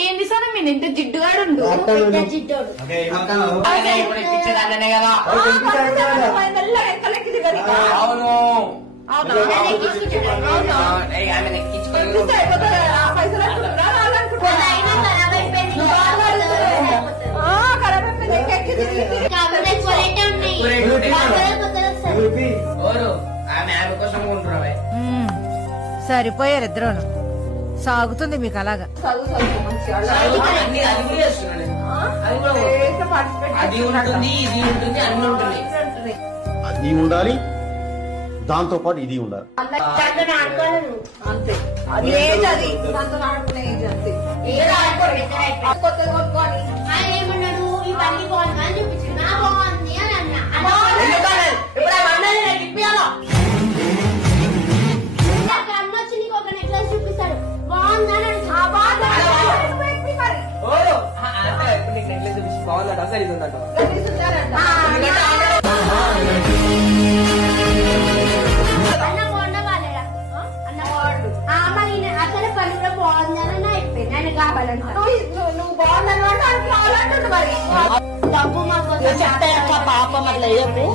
ఏంది సార్ మీరు ఇంత జిడ్డుగాడు జిడ్డోడు అవును సరిపోయారు ఇద్దరును సాగుతుంది మీకు అలాగా అది ఉంటుంది ఇది ఉంటుంది అన్ని ఉంటున్నాయి అది ఉండాలి దాంతో పాటు ఇది ఉండాలి అంతే అది ఏజ్ అది దాంతో ఆడుకునే ఏజ్ అంతే కొత్తగా కొనుక్కోని ఏమన్నాడు ఇవన్నీ బాగుందని చూపించు నా బాగుంది అని అన్నా ఇప్పుడు అవన్నీ నాకు ఇప్పియాలా అన్న వచ్చి నీకు ఒక నెక్లెస్ చూపిస్తాడు బాగుందని బాగుందట అసలు ఇది ఉందట అన్న బాగుండా బాలేడా అన్న బాగుండు మరి అసలు పని కూడా బాగుందని అయిపోయింది ఆయన కావాలంట నువ్వు బాగుందని అంటే కావాలంటుండు మరి డబ్బు మాకు చెప్తా పాపం అట్లా చెప్పు